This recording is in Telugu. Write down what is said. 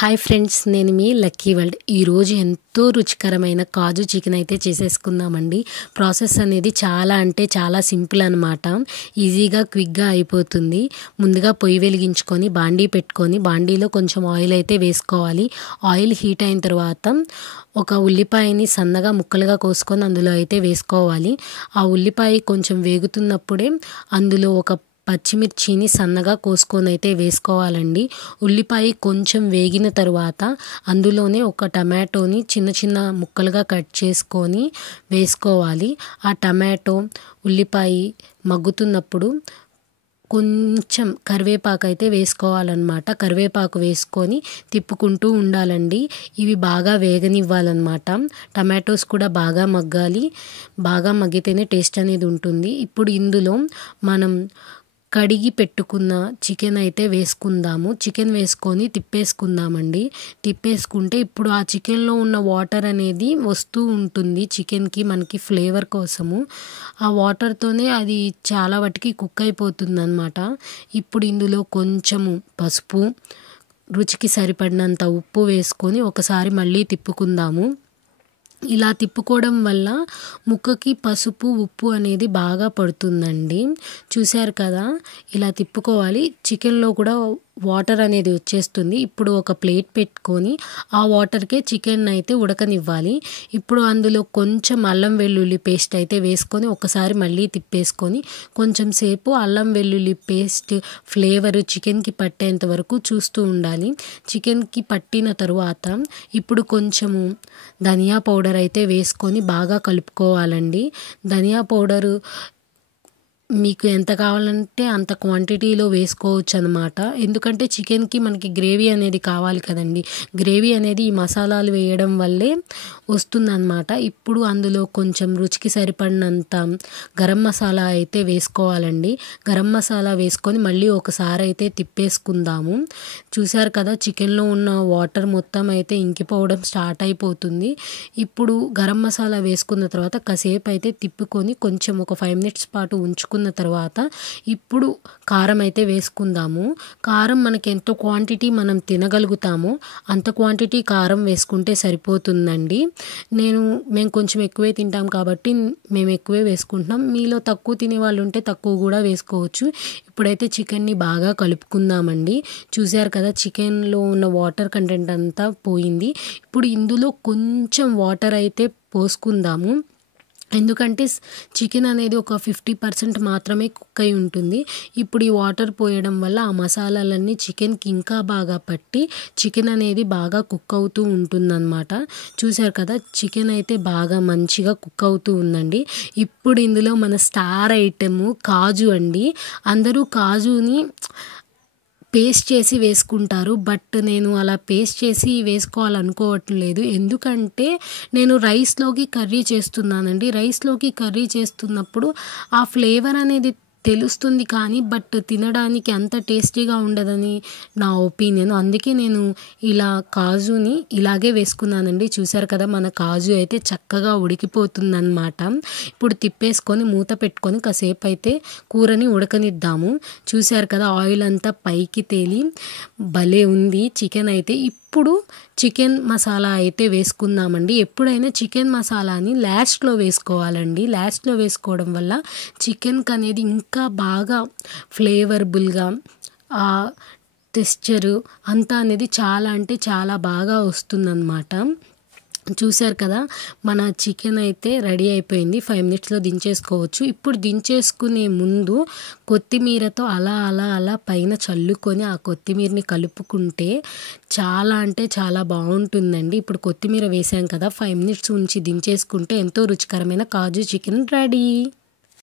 హాయ్ ఫ్రెండ్స్, నేను మీ లక్కీ వరల్డ్. ఈరోజు ఎంతో రుచికరమైన కాజు చికెన్ అయితే చేసేసుకుందామండి. ప్రాసెస్ అనేది చాలా అంటే చాలా సింపుల్ అనమాట. ఈజీగా క్విక్గా అయిపోతుంది. ముందుగా పొయ్యి వెలిగించుకొని బాండీ పెట్టుకొని బాండీలో కొంచెం ఆయిల్ అయితే వేసుకోవాలి. ఆయిల్ హీట్ అయిన తర్వాత ఒక ఉల్లిపాయని సన్నగా ముక్కలుగా కోసుకొని అందులో అయితే వేసుకోవాలి. ఆ ఉల్లిపాయ కొంచెం వేగుతున్నప్పుడే అందులో ఒక పచ్చిమిర్చిని సన్నగా కోసుకొని అయితే వేసుకోవాలండి. ఉల్లిపాయ కొంచెం వేగిన తర్వాత అందులోనే ఒక టమాటోని చిన్న చిన్న ముక్కలుగా కట్ చేసుకొని వేసుకోవాలి. ఆ టమాటో ఉల్లిపాయ మగ్గుతున్నప్పుడు కొంచెం కరివేపాకు అయితే వేసుకోవాలన్నమాట. కరివేపాకు వేసుకొని తిప్పుకుంటూ ఉండాలండి. ఇవి బాగా వేగనివ్వాలన్నమాట. టమాటోస్ కూడా బాగా మగ్గాలి. బాగా మగ్గితేనే టేస్ట్ అనేది ఉంటుంది. ఇప్పుడు ఇందులో మనం కడిగి పెట్టుకున్న చికెన్ అయితే వేసుకుందాము. చికెన్ వేసుకొని తిప్పేసుకుందామండి. తిప్పేసుకుంటే ఇప్పుడు ఆ చికెన్లో ఉన్న వాటర్ అనేది వస్తూ ఉంటుంది చికెన్కి, మనకి ఫ్లేవర్ కోసము. ఆ వాటర్తోనే అది చాలా వాటికి కుక్ అయిపోతుంది అన్నమాట. ఇప్పుడు ఇందులో కొంచెము పసుపు, రుచికి సరిపడినంత ఉప్పు వేసుకొని ఒకసారి మళ్ళీ తిప్పుకుందాము. ఇలా తిప్పుకోవడం వల్ల ముక్కకి పసుపు ఉప్పు అనేది బాగా పడుతుందండి. చూశారు కదా, ఇలా తిప్పుకోవాలి. చికెన్లో కూడా వాటర్ అనేది వచ్చేస్తుంది. ఇప్పుడు ఒక ప్లేట్ పెట్టుకొని ఆ వాటర్కే చికెన్ అయితే ఉడకనివ్వాలి. ఇప్పుడు అందులో కొంచెం అల్లం వెల్లుల్లి పేస్ట్ అయితే వేసుకొని ఒకసారి మళ్ళీ తిప్పేసుకొని కొంచెం సేపు అల్లం వెల్లుల్లి పేస్ట్ ఫ్లేవర్ చికెన్కి పట్టేంత వరకు చూస్తూ ఉండాలి. చికెన్కి పట్టిన తరువాత ఇప్పుడు కొంచెము ధనియా పౌడర్ అయితే వేసుకొని బాగా కలుపుకోవాలండి. ధనియా పౌడరు మీకు ఎంత కావాలంటే అంత క్వాంటిటీలో వేసుకోవచ్చు అనమాట. ఎందుకంటే చికెన్కి మనకి గ్రేవీ అనేది కావాలి కదండి. గ్రేవీ అనేది ఈ మసాలాలు వేయడం వల్లే వస్తుందన్నమాట. ఇప్పుడు అందులో కొంచెం రుచికి సరిపడినంత గరం మసాలా అయితే వేసుకోవాలండి. గరం మసాలా వేసుకొని మళ్ళీ ఒకసారి అయితే తిప్పేసుకుందాము. చూశారు కదా, చికెన్లో ఉన్న వాటర్ మొత్తం అయితే ఇంకిపోవడం స్టార్ట్ అయిపోతుంది. ఇప్పుడు గరం మసాలా వేసుకున్న తర్వాత కాసేపు అయితే తిప్పుకొని కొంచెం ఒక 5 minutes పాటు ఉంచుకున్న తర్వాత ఇప్పుడు కారం అయితే వేసుకుందాము. కారం మనకి ఎంత క్వాంటిటీ మనం తినగలుగుతామో అంత క్వాంటిటీ కారం వేసుకుంటే సరిపోతుందండి. మేము కొంచెం ఎక్కువే తింటాం కాబట్టి మేము ఎక్కువే వేసుకుంటున్నాం. మీలో తక్కువ తినే వాళ్ళు ఉంటే తక్కువ కూడా వేసుకోవచ్చు. ఇప్పుడైతే చికెన్ని బాగా కలుపుకుందామండి. చూశారు కదా, చికెన్లో ఉన్న వాటర్ కంటెంట్ అంతా పోయింది. ఇప్పుడు ఇందులో కొంచెం వాటర్ అయితే పోసుకుందాము. ఎందుకంటే చికెన్ అనేది ఒక 50% మాత్రమే కుక్ అయి ఉంటుంది. ఇప్పుడు ఈ వాటర్ పోయడం వల్ల ఆ మసాలాలన్నీ చికెన్కి ఇంకా బాగా పట్టి చికెన్ అనేది బాగా కుక్ అవుతూ ఉంటుందన్నమాట. చూశారు కదా, చికెన్ అయితే బాగా మంచిగా కుక్ అవుతూ ఉందండి. ఇప్పుడు ఇందులో మన స్టార్ ఐటెము కాజు అండి. అందరూ కాజుని పేస్ట్ చేసి వేసుకుంటారు. బట్ నేను అలా పేస్ట్ చేసి వేసుకోవాలనుకోవట్లేదు. ఎందుకంటే నేను రైస్లోకి కర్రీ చేస్తున్నానండి. రైస్లోకి కర్రీ చేస్తున్నప్పుడు ఆ ఫ్లేవర్ అనేది తెలుస్తుంది కానీ బట్ తినడానికి అంత టేస్టీగా ఉండదని నా ఒపీనియన్. అందుకే నేను ఇలా కాజుని ఇలాగే వేసుకున్నానండి. చూశారు కదా, మన కాజు అయితే చక్కగా ఉడికిపోతుందన్నమాట. ఇప్పుడు తిప్పేసుకొని మూత పెట్టుకొని కాసేపు అయితే కూరని ఉడకనిద్దాము. చూశారు కదా, ఆయిల్ అంతా పైకి తేలి భలే ఉంది చికెన్ అయితే. ఇప్పుడు చికెన్ మసాలా అయితే వేసుకుందామండి. ఎప్పుడైనా చికెన్ మసాలాని లాస్ట్లో వేసుకోవాలండి. లాస్ట్లో వేసుకోవడం వల్ల చికెన్కి అనేది ఇంకా బాగా ఫ్లేవరబుల్గా ఆ టెక్స్చరు అంతా అనేది చాలా అంటే చాలా బాగా వస్తుందన్నమాట. చూశారు కదా, మన చికెన్ అయితే రెడీ అయిపోయింది. 5 minutesలో దించేసుకోవచ్చు. ఇప్పుడు దించేసుకునే ముందు కొత్తిమీరతో అలా అలా అలా పైన చల్లుకొని ఆ కొత్తిమీరని కలుపుకుంటే చాలా అంటే చాలా బాగుంటుందండి. ఇప్పుడు కొత్తిమీర వేసాం కదా, 5 minutes ఉంచి దించేసుకుంటే ఎంతో రుచికరమైన కాజు చికెన్ రెడీ.